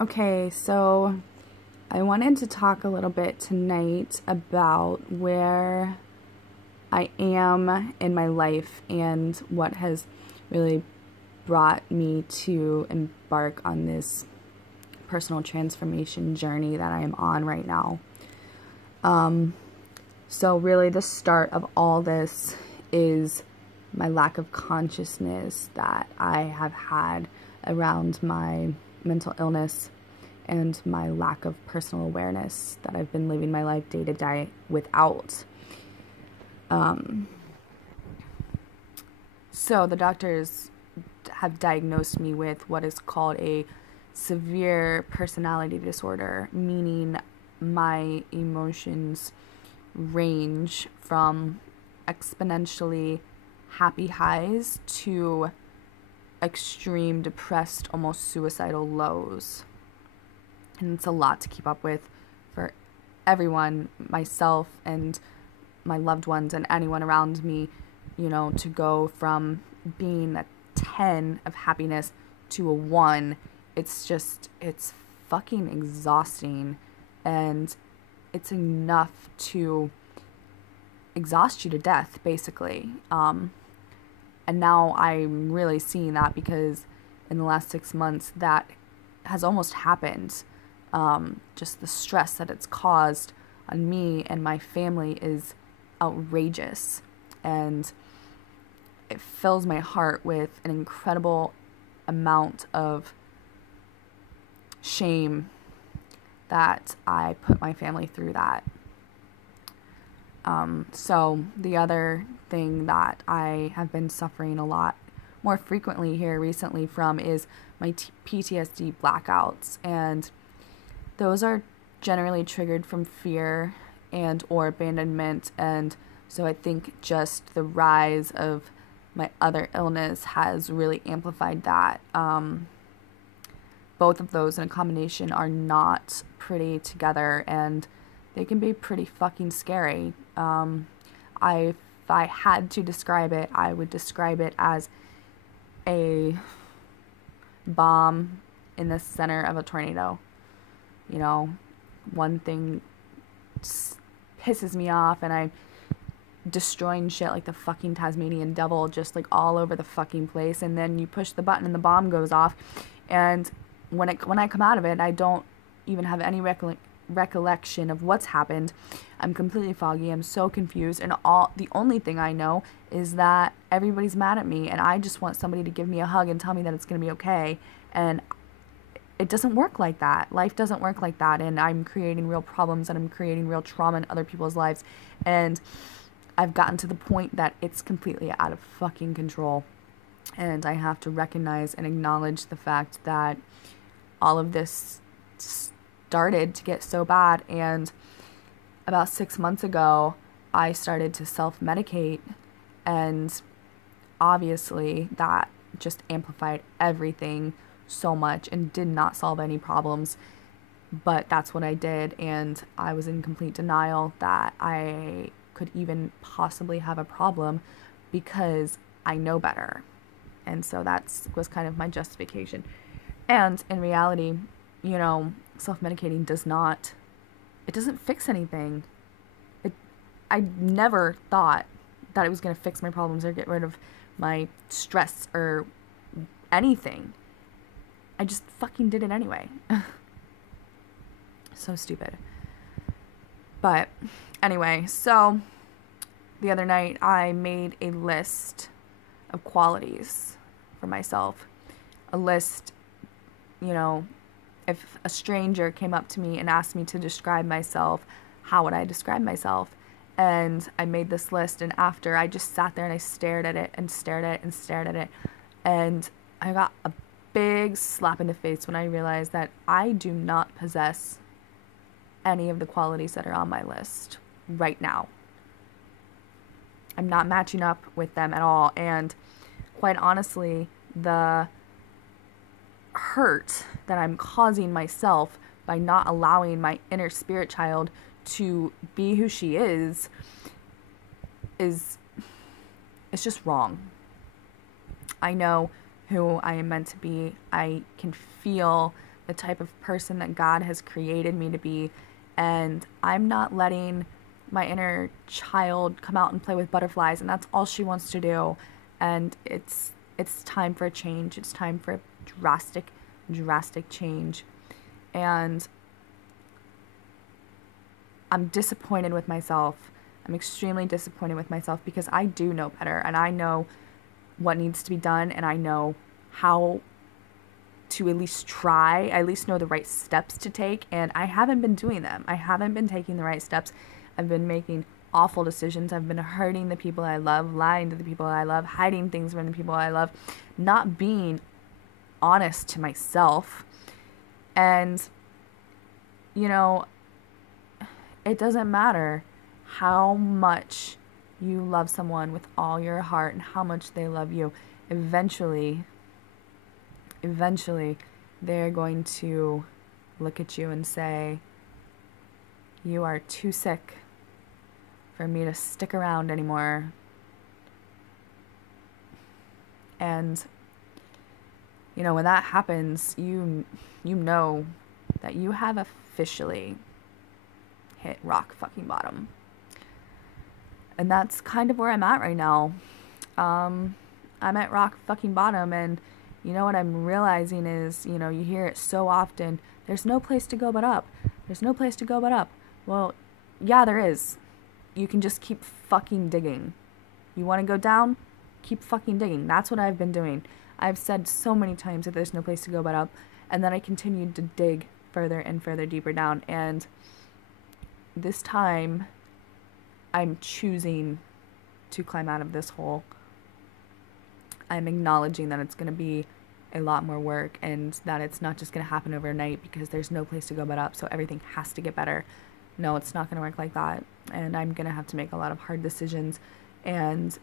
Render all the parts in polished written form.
Okay, so I wanted to talk a little bit tonight about where I am in my life and what has really brought me to embark on this personal transformation journey that I am on right now. So really the start of all this is my lack of consciousness that I have had around my mental illness and my lack of personal awareness that I've been living my life day to day without. So the doctors have diagnosed me with what is called a severe personality disorder, meaning my emotions range from exponentially happy highs to extreme depressed, almost suicidal lows. And it's a lot to keep up with for everyone, myself and my loved ones and anyone around me, you know, to go from being a 10 of happiness to a 1. It's fucking exhausting, and it's enough to exhaust you to death, basically. And now I'm really seeing that because in the last 6 months that has almost happened. Just the stress that it's caused on me and my family is outrageous, and it fills my heart with an incredible amount of shame that I put my family through that. So the other thing that I have been suffering a lot more frequently here recently from is my PTSD blackouts, and those are generally triggered from fear and or abandonment, and so I think just the rise of my other illness has really amplified that. Both of those in a combination are not pretty together, and they can be pretty fucking scary. If I had to describe it, I would describe it as a bomb in the center of a tornado. You know, one thing pisses me off and I'm destroying shit like the fucking Tasmanian devil, just like all over the fucking place, and then you push the button and the bomb goes off, and when I come out of it, I don't even have any recollection of what's happened. I'm completely foggy. I'm so confused, and the only thing I know is that everybody's mad at me, and I just want somebody to give me a hug and tell me that it's going to be okay. And it doesn't work like that. Life doesn't work like that, and I'm creating real problems and I'm creating real trauma in other people's lives, and I've gotten to the point that it's completely out of fucking control, and I have to recognize and acknowledge the fact that all of this started to get so bad. And about 6 months ago I started to self-medicate, and obviously that just amplified everything so much and did not solve any problems, but that's what I did, and I was in complete denial that I could even possibly have a problem because I know better. And so that was kind of my justification. And in reality, you know, self-medicating doesn't fix anything. I never thought that it was going to fix my problems or get rid of my stress or anything. I just fucking did it anyway. So stupid. But anyway, so the other night I made a list of qualities for myself. A list, you know, if a stranger came up to me and asked me to describe myself, how would I describe myself? And I made this list, and after I just sat there and I stared at it and stared at it and stared at it, and I got a big slap in the face when I realized that I do not possess any of the qualities that are on my list right now. I'm not matching up with them at all, and quite honestly, the hurt that I'm causing myself by not allowing my inner spirit child to be who she is it's just wrong. I know who I am meant to be. I can feel the type of person that God has created me to be, and I'm not letting my inner child come out and play with butterflies, and that's all she wants to do. And it's time for a change. It's time for a drastic change. And I'm disappointed with myself. I'm extremely disappointed with myself because I do know better, and I know what needs to be done, and I know how to at least try. I at least know the right steps to take, and I haven't been doing them. I haven't been taking the right steps. I've been making awful decisions. I've been hurting the people I love, lying to the people I love, hiding things from the people I love, not being honest to myself. And, you know, it doesn't matter how much you love someone with all your heart and how much they love you. Eventually, they're going to look at you and say, you are too sick for me to stick around anymore. And, you know, when that happens, you know that you have officially hit rock fucking bottom. And that's kind of where I'm at right now. I'm at rock fucking bottom, and you know what I'm realizing is, you know, you hear it so often, there's no place to go but up. There's no place to go but up. Well, yeah, there is. You can just keep fucking digging. You want to go down? Keep fucking digging. That's what I've been doing. I've said so many times that there's no place to go but up, and then I continued to dig further and further deeper down, and this time I'm choosing to climb out of this hole. I'm acknowledging that it's going to be a lot more work, and that it's not just going to happen overnight because there's no place to go but up, so everything has to get better. No, it's not going to work like that, and I'm going to have to make a lot of hard decisions and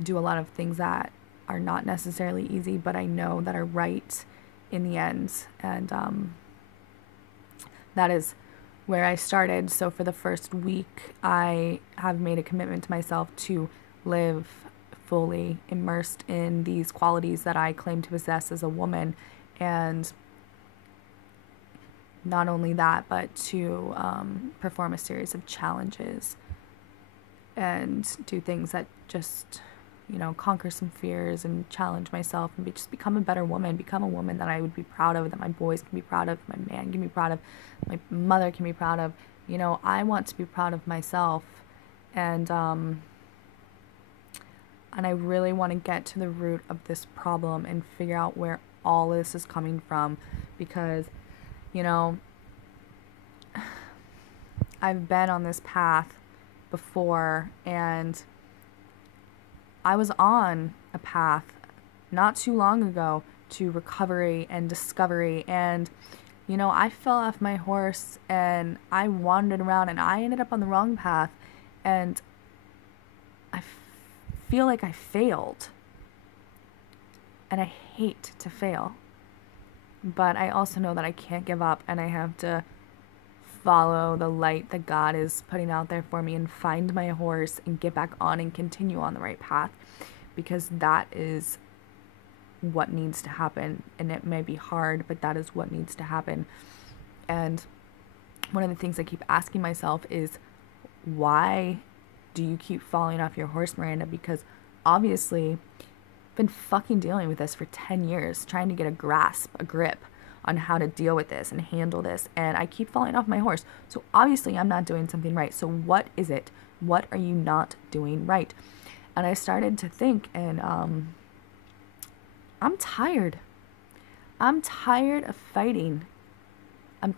do a lot of things that are not necessarily easy, but I know that are right in the end, and that is where I started. So for the first week, I have made a commitment to myself to live fully immersed in these qualities that I claim to possess as a woman, and not only that, but to perform a series of challenges and do things that just, you know, conquer some fears and challenge myself and just become a better woman, become a woman that I would be proud of, that my boys can be proud of, my man can be proud of, my mother can be proud of. You know, I want to be proud of myself, and I really want to get to the root of this problem and figure out where all this is coming from, because, you know, I've been on this path before, and I was on a path not too long ago to recovery and discovery, and, you know, I fell off my horse and I wandered around and I ended up on the wrong path, and I feel like I failed, and I hate to fail, but I also know that I can't give up, and I have to follow the light that God is putting out there for me and find my horse and get back on and continue on the right path, because that is what needs to happen. And it may be hard, but that is what needs to happen. And one of the things I keep asking myself is, why do you keep falling off your horse, Miranda? Because obviously I've been fucking dealing with this for 10 years, trying to get a grip on how to deal with this and handle this, and I keep falling off my horse. So obviously I'm not doing something right. So what is it? What are you not doing right? And I started to think, and I'm tired. I'm tired of fighting. I'm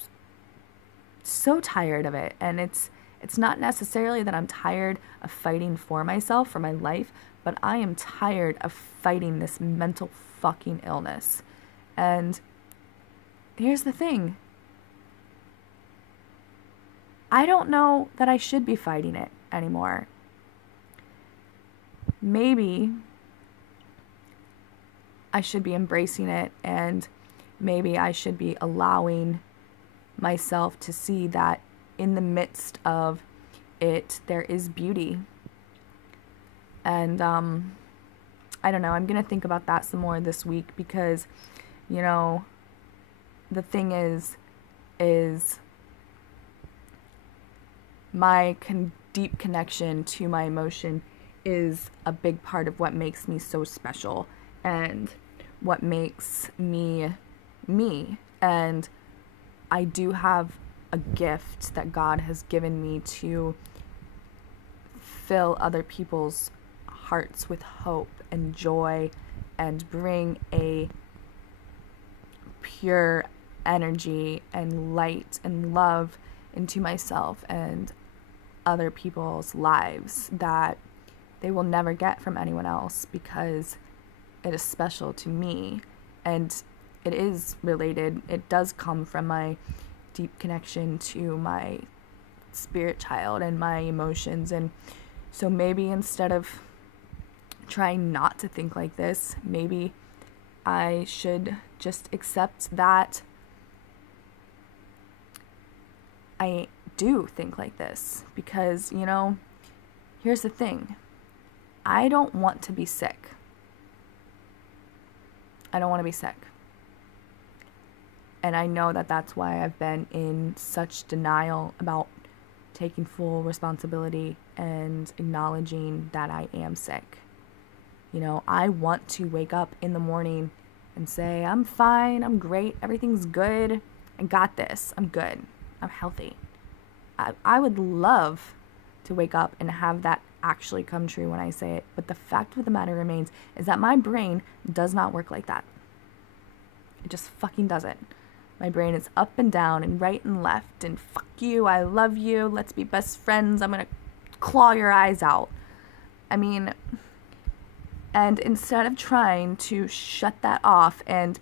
so tired of it. And it's not necessarily that I'm tired of fighting for myself, for my life, but I am tired of fighting this mental fucking illness. And here's the thing. I don't know that I should be fighting it anymore. Maybe I should be embracing it, and maybe I should be allowing myself to see that in the midst of it, there is beauty. And I don't know, I'm going to think about that some more this week, because, you know, the thing is my deep connection to my emotion is a big part of what makes me so special and what makes me me. And I do have a gift that God has given me to fill other people's hearts with hope and joy and bring a pure energy and light and love into myself and other people's lives that they will never get from anyone else, because it is special to me and it is related. It does come from my deep connection to my spirit child and my emotions. And so maybe instead of trying not to think like this, maybe I should just accept that I do think like this. Because, you know, here's the thing. I don't want to be sick. I don't want to be sick. And I know that that's why I've been in such denial about taking full responsibility and acknowledging that I am sick. You know, I want to wake up in the morning and say, I'm fine, I'm great, everything's good, I got this, I'm good, I'm healthy. I would love to wake up and have that actually come true when I say it, but the fact of the matter remains is that my brain does not work like that. It just fucking doesn't. My brain is up and down and right and left and fuck you, I love you, let's be best friends, I'm gonna claw your eyes out. I mean, and instead of trying to shut that off and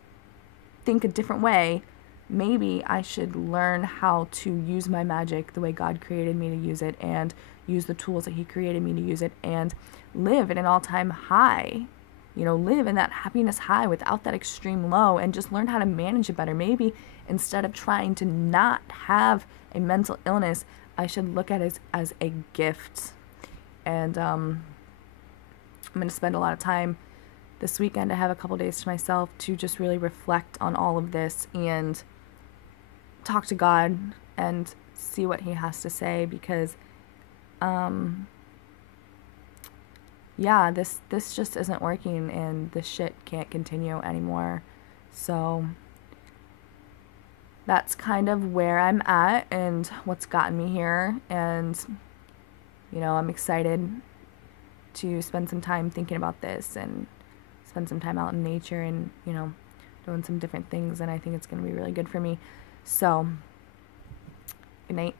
think a different way, maybe I should learn how to use my magic the way God created me to use it, and use the tools that He created me to use it, and live at an all-time high. You know, live in that happiness high without that extreme low, and just learn how to manage it better. Maybe instead of trying to not have a mental illness, I should look at it as a gift. And I'm going to spend a lot of time this weekend. I have a couple days to myself to just really reflect on all of this and talk to God and see what He has to say, because yeah, this just isn't working, and this shit can't continue anymore. So that's kind of where I'm at and what's gotten me here. And, you know, I'm excited to spend some time thinking about this and spend some time out in nature and, you know, doing some different things. And I think it's going to be really good for me. So, good night.